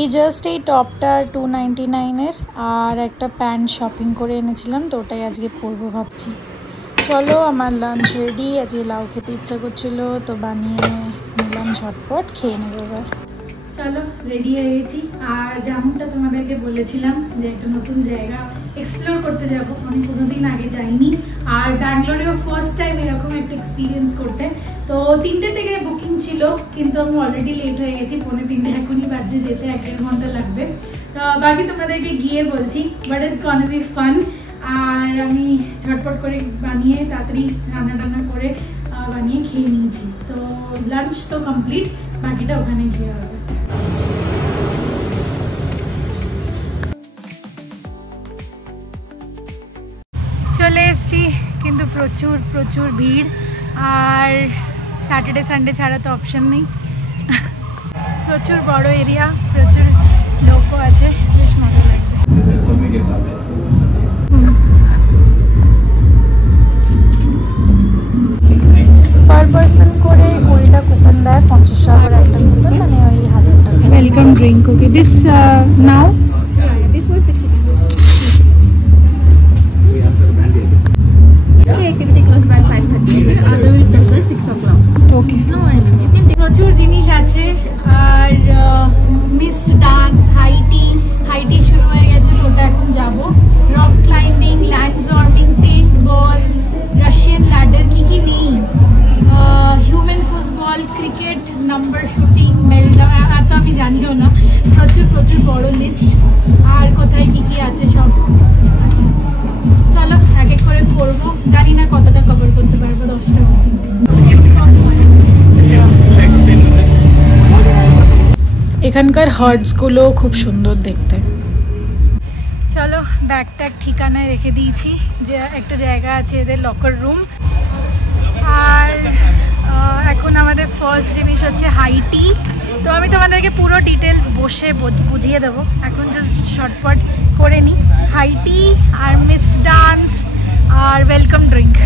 এই জাস্ট এই টপটা 299-এর আর একটা প্যান্ট শপিং করে এনেছিলাম, তো ওটাই আজকে পরবো ভাবছি। চলো, আমার লাঞ্চ রেডি। আজকে লাউ খেতে ইচ্ছা করছিল, তো বানিয়ে নিলাম, ঝটপট খেয়ে নেবো এবার। চলো, রেডি হয়ে গেছি। আর যেমনটা তোমাদেরকে বলেছিলাম যে একটা নতুন জায়গা এক্সপ্লোর করতে যাব, আমি কোনোদিন আগে যাইনি। আর ব্যাঙ্গালোরেও ফার্স্ট টাইম এরকম একটা এক্সপিরিয়েন্স করতে। তো 3টে থেকে বুকিং ছিল, কিন্তু আমি অলরেডি লেট হয়ে গেছি, 2:45 এখনই বাজে, যেতে 1.5 ঘন্টা লাগবে। তো বাকি তোমাদেরকে গিয়ে বলছি, but it's gonna be fun. আর আমি ঝটপট করে বানিয়ে তাড়াতাড়ি রান্না করে বানিয়ে খেয়ে নিয়েছি। তো লাঞ্চ তো কমপ্লিট, বাকিটা ওখানে গিয়ে হবে। চলে এসছি, কিন্তু প্রচুর প্রচুর ভিড়। আর স্যাটারডে সানডে ছাড়া তো অপশন নেই। প্রচুর বড় এরিয়া, প্রচুর লোকও আছে, বেশ মজা লাগছে। পার পার্সন করে 20টা কুপন দেয়, 50 টাকার একটা কুপন, মানে ওই 1000 টাকা। Welcome drink, okay. This now Before 6 activity closed by 5:30. Other will close by 6 o'clock. Okay. No worries. প্রচুর জিনিস আছে। আর মিস্ট ডান্স, হাইটি শুরু হয়ে গেছে, তো ওটা এখন যাবো। Rock climbing, land zorbing, paintball, Russian ladder, কি নেই, human football, cricket, number shooting, মেলডা, এত আমি জানিও না। প্রচুর বড় লিস্ট। আর কোথায় কি আছে সব আছে। চলো, এক এক করে করবো, জানি না কতটা কভার করতে পারবো, 10টা মতো। এখানকার হার্টসগুলো খুব সুন্দর দেখতে। চলো, ব্যাগটা ঠিকানায় রেখে দিয়েছি, যে একটা জায়গা আছে এদের লকার রুম। আর এখন আমাদের ফার্স্ট জিনিস হচ্ছে হাইটি। তো আমি তোমাদেরকে পুরো ডিটেলস বসে বুঝিয়ে দেবো, এখন জাস্ট শর্টপট করে নিই। হাইটি আর মিস ডান্স আর ওয়েলকাম ড্রিঙ্ক।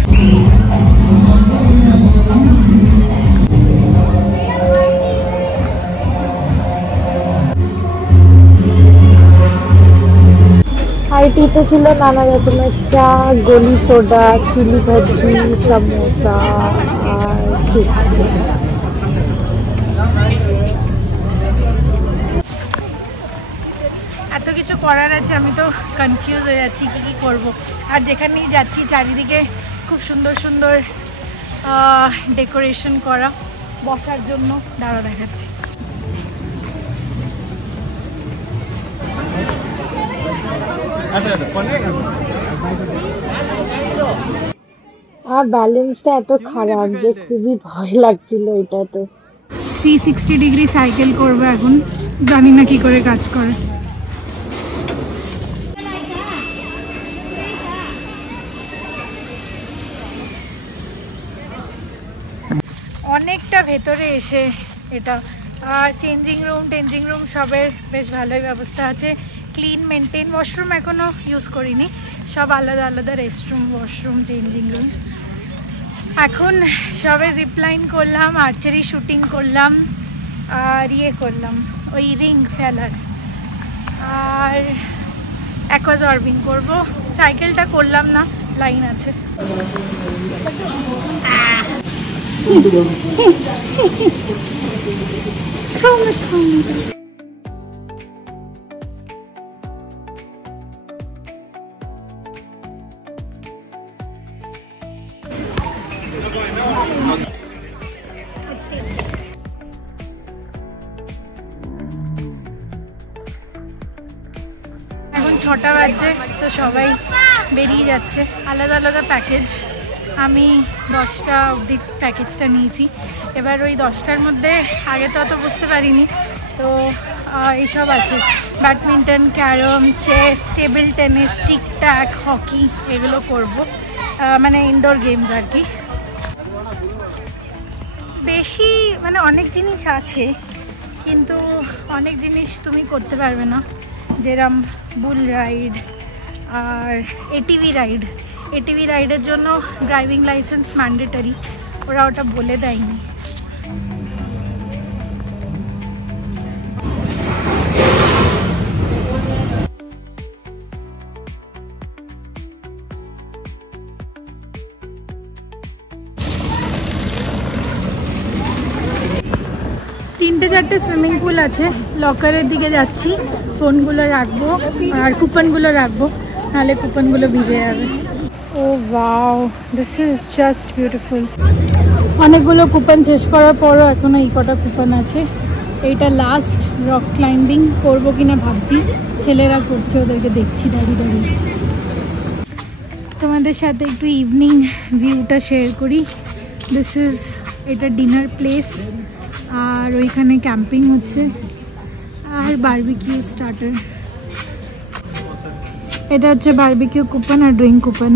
হাইটিতে ছিল নানা রকমের চা, গলি সোডা, চিলি ভাজি, সামোসা আর কেক। এত কিছু করার আছে, আমি তো কনফিউজ হয়ে যাচ্ছি কি করব। আর যেখানেই যাচ্ছি চারিদিকে খুব সুন্দর সুন্দর ডেকোরেশন করা বসার জন্য। দাঁড়া, দেখাচ্ছি। আর ব্যালেন্সটা এত খারাপ যে খুবই ভয় লাগছিল এটাতে। 360 ডিগ্রি সাইকেল করবে এখন, জানি না কি করে কাজ করে। অনেকটা ভেতরে এসে এটা। আর চেঞ্জিং রুম সবের বেশ ভালোই ব্যবস্থা আছে, ক্লিন মেনটেন। ওয়াশরুম এখনও ইউজ করিনি, সব আলাদা আলাদা রেস্টরুম, ওয়াশরুম, চেঞ্জিং রুম। এখন সবে জিপলাইন করলাম, আর্চারি শুটিং করলাম, আর করলাম ওই রিং ফেলার, আর অ্যাকোয়াজর্বিং করবো। সাইকেলটা করলাম না, লাইন আছে। এখন 6টা বাজছে, তো সবাই বেরিয়ে যাচ্ছে, আলাদা আলাদা প্যাকেজ। আমি 10টা অবধি প্যাকেজটা নিয়েছি। এবার ওই 10টার মধ্যে আগে তো অত বুঝতে পারিনি, তো এইসব আছে: badminton, carrom, chess, table tennis, tic tac, hockey, এগুলো করব, মানে ইনডোর গেমস আর কি। বেশি মানে অনেক জিনিস আছে, কিন্তু অনেক জিনিস তুমি করতে পারবে না, যেরম বুল রাইড আর এটিভি রাইডের জন্য ড্রাইভিং লাইসেন্স ম্যান্ডেটরি, ওরা ওটা বলে দেয়নি। 3টে 4টে সুইমিং পুল আছে। লকারের দিকে যাচ্ছি, ফোনগুলো রাখবো আর কুপনগুলো রাখবো, নাহলে কুপনগুলো ভিজে যাবে। Oh wow, this is just beautiful. অনেকগুলো কুপন শেষ করার পরও এখনো এই কটা কুপন আছে। এইটা লাস্ট রক ক্লাইম্বিং করবো কিনা ভাবছি, ছেলেরা করছে, ওদেরকে দেখছি দাঁড়িয়ে দাঁড়িয়ে। তোমাদের সাথে একটু ইভিনিং ভিউটা শেয়ার করি। দিস ইজ, এটা ডিনার প্লেস, আর ওইখানে ক্যাম্পিং হচ্ছে আর বারবিকিউ স্টার্টার। এটা হচ্ছে বারবিকিউ কুপন আর ড্রিঙ্ক কুপন।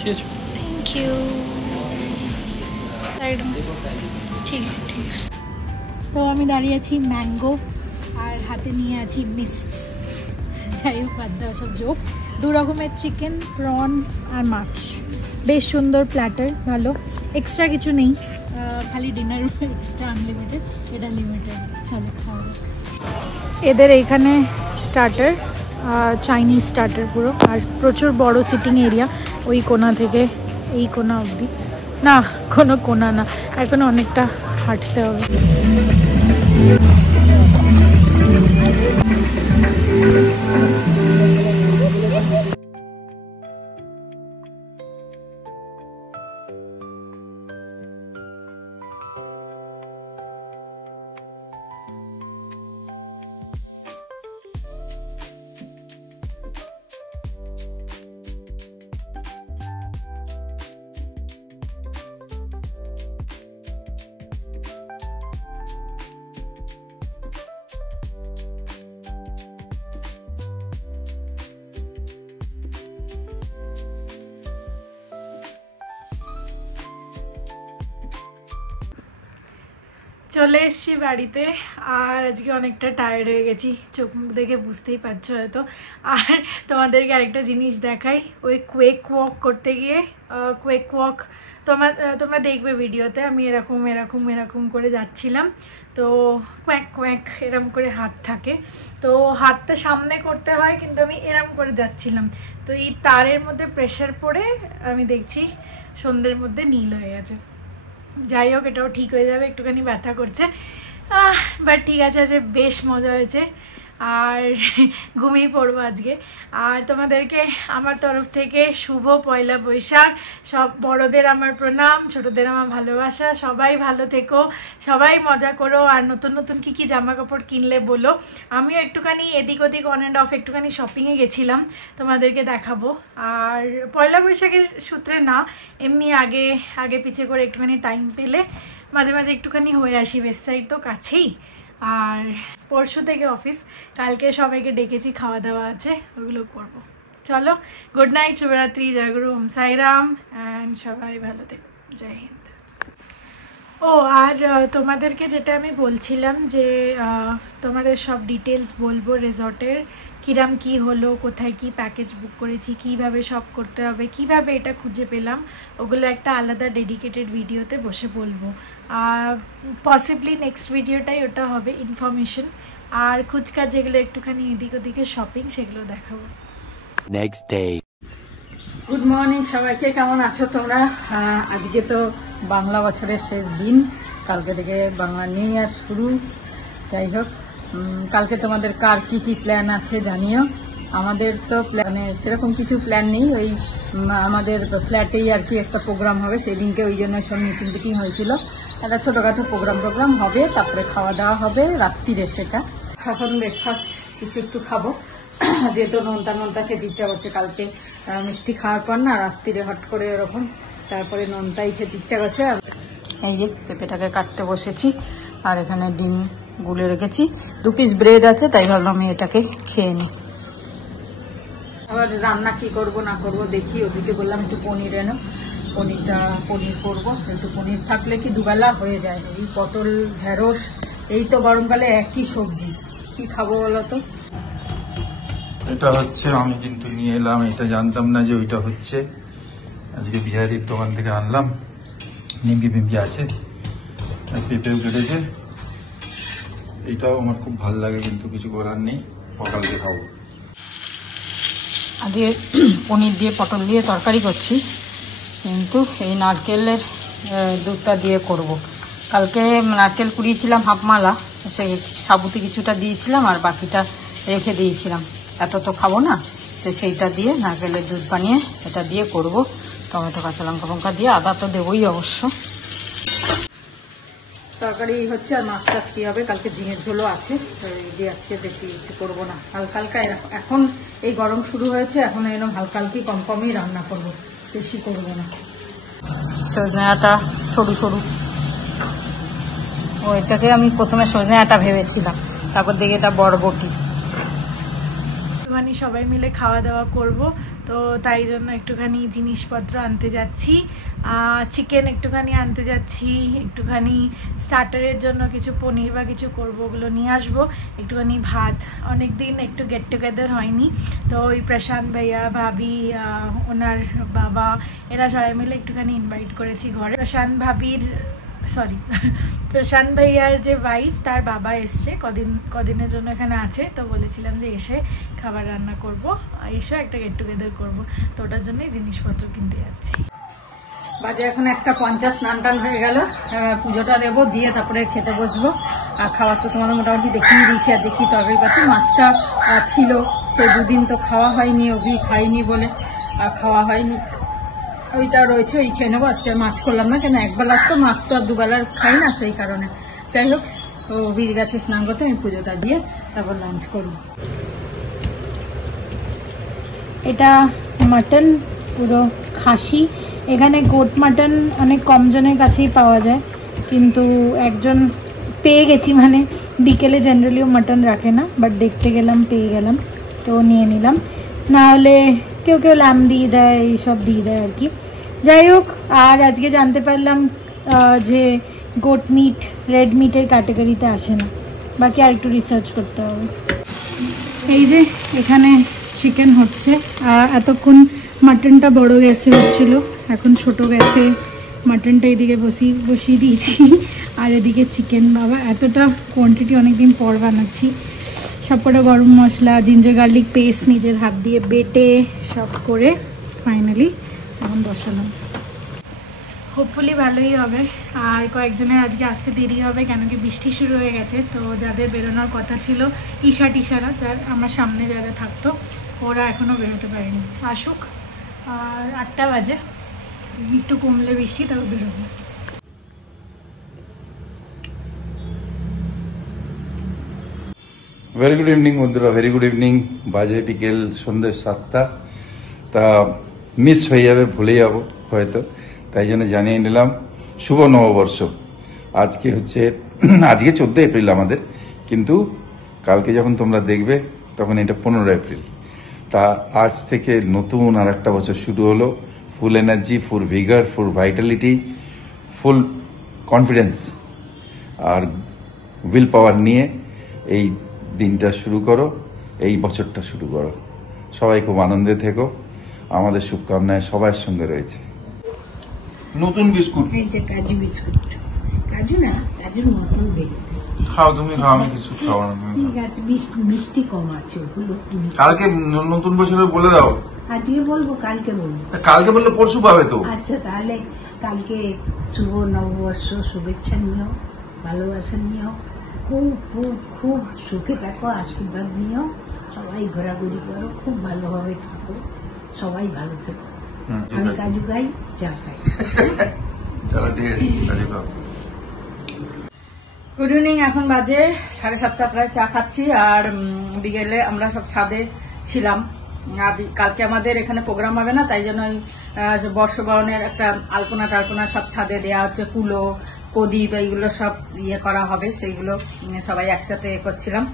Thank you. ঠিক আছে। তো আমি দাঁড়িয়ে আছি ম্যাঙ্গো, আর হাতে নিয়ে আছি মিস্টস। যাই হোক, বাদ দেওয়া সব জোক। 2 রকমের চিকেন, প্রন আর মাছ। বেশ সুন্দর প্ল্যাটার, ভালো। এক্সট্রা কিছু নেই, খালি ডিনার এক্সট্রা আনলিমিটেড, এটা লিমিটেড। চলো খাওয়া। এদের এইখানে স্টার্টার, চাইনিজ স্টার্টার পুরো, আর প্রচুর বড় সিটিং এরিয়া, ওই কোণা থেকে এই কোণা অবধি। না, কোনো কোণা না, এখন অনেকটা হাঁটতে হবে। চলে এসছি বাড়িতে, আর আজকে অনেকটা টায়ার্ড হয়ে গেছি, চোখ মুখ দেখে বুঝতেই পারছো হয়তো। আর তোমাদেরকে আরেকটা জিনিস দেখাই, ওই কুয়েক ওয়াক করতে গিয়ে, কুয়েক ওয়াক তোমরা দেখবে ভিডিওতে, আমি এরকম এরকম এরকম করে যাচ্ছিলাম, তো কোয়াক কোয়াক এরকম করে হাত থাকে, তো হাতটা সামনে করতে হয়, কিন্তু আমি এরকম করে যাচ্ছিলাম, তো এই তারের মধ্যে প্রেশার পড়ে আমি দেখছি সন্ধ্যের মধ্যে নীল হয়ে গেছে। যাই হোক, এটাও ঠিক হয়ে যাবে, একটুখানি ব্যথা করছে, বাট ঠিক আছে, যে বেশ মজা হয়েছে। আর ঘুমিয়ে পড়বো আজকে। আর তোমাদেরকে আমার তরফ থেকে শুভ পয়লা বৈশাখ। সব বড়দের আমার প্রণাম, ছোটদের আমার ভালোবাসা। সবাই ভালো থেকো, সবাই মজা করো, আর নতুন নতুন কী কী জামা কাপড় কিনলে বলো। আমিও একটুখানি এদিক ওদিক অন অ্যান্ড অফ একটুখানি শপিংয়ে গেছিলাম, তোমাদেরকে দেখাবো। আর পয়লা বৈশাখের সূত্রে না, এমনি আগে পিছিয়ে করে একটুখানি টাইম পেলে মাঝে মাঝে একটুখানি হয়ে আসি। ওয়েস্ট সাইড তো কাছেই, আর পরশু থেকে অফিস, কালকে সবাইকে ডেকেছি, খাওয়া দাওয়া আছে, ওগুলো করবো। চলো, গুড নাইট, শুভরাত্রি, জয়গুরু, ওম সাইরাম, অ্যান্ড সবাই ভালো থেকো, জয় হিন্দ। ও আর তোমাদেরকে যেটা আমি বলছিলাম যে তোমাদের সব ডিটেলস বলবো, রিসর্টের কিরাম কি হলো, কোথায় কি প্যাকেজ বুক করেছি, কিভাবে সব করতে হবে, কিভাবে এটা খুঁজে পেলাম, ওগুলো একটা আলাদা ডেডিকেটেড ভিডিওতে বসে বলবো। পসিবলি নেক্সট ভিডিওটাই ওটা হবে, ইনফরমেশন আর খুচকার যেগুলো একটুখানি এদিক ওদিকে শপিং, সেগুলো দেখাবো। Next day. গুড মর্নিং সবাইকে, কেমন আছো তোমরা? আজকে তো বাংলা বছরের শেষ দিন, কালকে থেকে বাংলা নিউ ইয়ার শুরু। যাই হোক, কালকে তোমাদের কার কি কি প্ল্যান আছে জানিও। আমাদের তো প্ল্যানে সেরকম কিছু প্ল্যান নেই, ওই আমাদের ফ্ল্যাটেই আর কি একটা প্রোগ্রাম হবে, সেদিনকে ওই জন্য সব মিটিং হয়েছিল, একটা ছোটোখাটো প্রোগ্রাম হবে, তারপরে খাওয়া দাওয়া হবে রাত্রিরে। সেটা এখন ব্রেকফাস্ট কিছু একটু খাবো, যেহেতু নোনতা খেতে ইচ্ছা করছে। কালকে মিষ্টি খাওয়ার পর না রাত্রিরে হট করে এরকম, তারপরে নোনতাই খেতে ইচ্ছা করছে। এই যে পেঁপেটাকে কাটতে বসেছি, আর এখানে ডিম গুলে রেখেছি, 2 পিস ব্রেড আছে, তাই ভাবলাম আমি এটাকে খেয়ে নিই। আবার রান্না কি করব না করব দেখি। ওদিকে বললাম একটু পনির এনো, পনির করবো, কিন্তু পনির থাকলে কি দুবেলা হয়ে যায়। এই পটল ঢেঁড়স, এই তো গরমকালে একই সবজি, কি খাবো বলো তো। এটা হচ্ছে, আমি কিন্তু নিয়ে এলাম, এটা জানতাম না যে ওইটা হচ্ছে, আজকে বিহারির দোকান থেকে আনলাম। নিমকি ফিমকি আছে, পেঁপেও কেটেছে। এটাও আমার খুব ভালো লাগে, কিন্তু কিছু করার নেই, সকালকে খাবো। আজকে পনির দিয়ে পটল দিয়ে তরকারি করছি, কিন্তু এই নারকেলের দুধটা দিয়ে করব। কালকে নারকেল কুড়িয়েছিলাম হাফ মালা, সেই সাবুতে কিছুটা দিয়েছিলাম আর বাকিটা রেখে দিয়েছিলাম। এত তো খাবো না, সেইটা দিয়ে নারকেলের দুধ বানিয়ে এটা দিয়ে করব। টমেটো কাঁচা লঙ্কা ফঙ্কা দিয়ে, আদা তো দেবই অবশ্য। তরকারি হচ্ছে, আর মাছ টাছ কী হবে, কালকে ঝিঙের ঝোলও আছে, এই দিয়ে আজকে বেশি একটু করবো না, হালকা হালকা। এখন এই গরম শুরু হয়েছে, এখন এরকম হালকা হালকি কম কমই রান্না করবো, বেশি করবো না। সজনে আটা সরু সরু, এটাকে আমি প্রথমে সজনে আটা ভেবেছিলাম, তারপর দেখি এটা বরবটি। একটুখানি সবাই মিলে খাওয়া দাওয়া করব, তো তাই জন্য একটুখানি জিনিসপত্র আনতে যাচ্ছি। চিকেন একটুখানি আনতে যাচ্ছি, একটুখানি স্টার্টারের জন্য কিছু পনির বা কিছু করবো, ওগুলো নিয়ে আসবো। একটুখানি ভাত, অনেক দিন একটু গেট টুগেদার হয়নি, তো ওই প্রশান্ত ভাইয়া, ভাবি, ওনার বাবা, এরা সবাই মিলে একটুখানি ইনভাইট করেছি ঘরে। প্রশান্ত ভাইয়ার যে ওয়াইফ, তার বাবা এসছে কদিনের জন্য এখানে আছে, তো বলেছিলাম যে এসে খাবার রান্না করব, এসে একটা গেট টুগেদার করবো, তো ওটার জন্যই জিনিসপত্র কিনতে যাচ্ছি। বাজে এখন 1:50, স্নান টান হয়ে গেল, পুজোটা দেবো, দিয়ে তারপরে খেতে বসবো। আর খাবার তো তোমাদের মোটামুটি দেখিয়ে দিয়েছি। আর দেখি তরকারি পাতি, মাছটা ছিল, সে দুদিন তো খাওয়া হয়নি, অভি খাইনি বলে আর খাওয়া হয়নি, ওইটা রয়েছে, ওই খেয়ে নেবো। আজকে মাছ করলাম না, কেন একবেলার তো মাছ তো আর দুবেলার খাই না, সেই কারণে। যাই হোক, অভি গেছে স্নান করতে, আমি পুজোটা দিয়ে তারপর লাঞ্চ করবো। এটা মাটন, পুরো খাসি। এখানে গোট মাটন অনেক কম জনের কাছেই পাওয়া যায়, কিন্তু একজন পেয়ে গেছি, মানে বিকেলে জেনারেলিও মাটন রাখে না, বাট দেখতে গেলাম, পেয়ে গেলাম, তো নিয়ে নিলাম। না হলে কেউ কেউ ল্যাম দিয়ে দেয়, এইসব দিয়ে দেয় আর কি। যাই হোক, আর আজকে জানতে পারলাম যে গোট মিট রেড মিটের ক্যাটাগরিতে আসে না, বাকি আর একটু রিসার্চ করতে হবে। এই যে এখানে চিকেন হচ্ছে, এতক্ষণ মাটনটা বড় গ্যাসে হচ্ছিল, এখন ছোট গ্যাসে মাটনটা এদিকে বসিয়ে দিয়েছি, আর এদিকে চিকেন। বাবা, এতটা কোয়ান্টিটি অনেকদিন পর বানাচ্ছি। সবকটা গরম মশলা, জিঞ্জার গার্লিক পেস্ট নিজের হাত দিয়ে বেটে সব করে ফাইনালি এখন বসালাম। হোপফুলি ভালোই হবে। আর কয়েকজনের আজকে আসতে দেরি হবে, কেন কি বৃষ্টি শুরু হয়ে গেছে, তো যাদের বেরোনোর কথা ছিল টিশারা, যার আমার সামনে যারা থাকতো, ওরা এখনও বেরোতে পারেনি। আসুক, আর 8টা বাজে, একটু কমলে বৃষ্টি, তবে বেরোবো। ভেরি গুড ইভিনিং বন্ধুরা, ভেরি গুড ইভিনিং। বাজে বিকেল সন্ধ্যে 7টা। তা মিস হয়ে যাবে, ভুলে যাব হয়তো, তাই জন্য জানিয়ে নিলাম শুভ নববর্ষ। আজকে 14 এপ্রিল আমাদের, কিন্তু কালকে যখন তোমরা দেখবে তখন এটা 15 এপ্রিল। তা আজ থেকে নতুন আর একটা বছর শুরু হলো, full energy, full vigour, full vitality, full confidence আর উইল পাওয়ার নিয়ে এই দিনটা শুরু করো, এই বছরটা শুরু করো। সবাই খুব আনন্দে থেকো, আমাদের শুভকামনায় সবার সঙ্গে রয়েছে। নতুন বিস্কুট, এই যে কাজু বিস্কুট, কাজু না, কাজুর মতন দেখতে। খাও, তুমি খাও, আমি কিছু খাও না, তুমি ঠিক আছে, মিষ্টি কম আছে, ওগুলো কালকে নতুন বছরে বলে দাও। আজকে বলবো, কালকে বলবো। কালকে বললে পরশু পাবে তো। আচ্ছা, তাহলে কালকে শুভ নববর্ষ শুভেচ্ছা নিও, ভালোবাসা নিও, খুব খুব খুব সুখে থাকো, আশীর্বাদ নিও, সবাই ঘোরাঘুরি করো, খুব ভালোভাবে থাকো, সবাই ভালো থেকো। আমি কাজু খাই, চা খাই। চলো, ঠিক আছে, কাজু খাও। গুড ইভিনিং, এখন বাজে 7:30, প্রায় চা খাচ্ছি। আর বিকেলে আমরা সব ছাদে ছিলাম। কালকে আমাদের এখানে প্রোগ্রাম হবে না, তাই জন্য বর্ষবরণের একটা আলপনা টালপনা সব ছাদে দেওয়া হচ্ছে, কুলো, প্রদীপ, এইগুলো সব ইয়ে করা হবে, সেইগুলো সবাই একসাথে করছিলাম।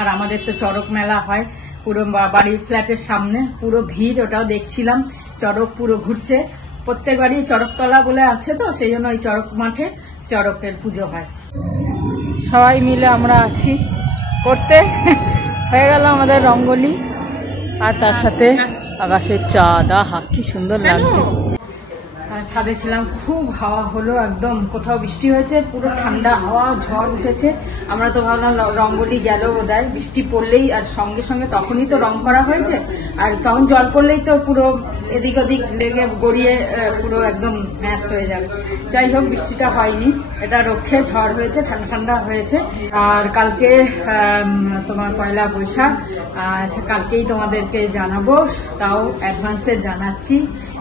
আর আমাদের তো চড়ক মেলা হয় পুরো বাড়ির ফ্ল্যাটের সামনে, পুরো ভিড়, ওটাও দেখছিলাম। চড়ক পুরো ঘুরছে, প্রত্যেক বাড়ি চড়কতলা বলে আছে, তো সেই জন্য ওই চড়ক মাঠে চড়কের পুজো হয়। সবাই মিলে আমরা আছি করতে। হয়ে গেল আমাদের রঙ্গোলি, আর তার সাথে আকাশের চাঁদ, আহা কি সুন্দর লাগছে। ছাদে ছিলাম, খুব হাওয়া হলো, একদম কোথাও বৃষ্টি হয়েছে, পুরো ঠান্ডা হাওয়া, ঝড় উঠেছে। আমরা তো ভাবলাম রঙ্গোলি গেল বোধহয়, বৃষ্টি পড়লেই আর সঙ্গে সঙ্গে তখনই তো রং করা হয়েছে, আর তখন জল পড়লেই তো পুরো এদিক ওদিক লেগে গড়িয়ে পুরো একদম ম্যাশ হয়ে যাবে। যাই হোক, বৃষ্টিটা হয়নি, এটা রক্ষে ঝড় হয়েছে, ঠান্ডা ঠান্ডা হয়েছে। আর কালকে তোমার পয়লা বৈশাখ, কালকেই তোমাদেরকে জানাবো, তাও অ্যাডভান্সে জানাচ্ছি।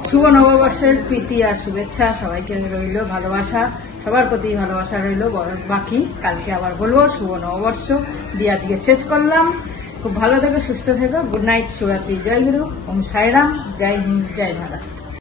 শুভ নববর্ষের প্রীতি আর শুভেচ্ছা সবাইকে রইল, ভালোবাসা সবার প্রতি ভালোবাসা রইল। বাকি কালকে আবার বলবো শুভ নববর্ষ দিয়ে আজকে শেষ করলাম। খুব ভালো থেকো, সুস্থ থেকো, গুড নাইট, শুভরাত্রি, জয় গুরু, ওম সাইরাম, জয় হিন্দ, জয় ভারত।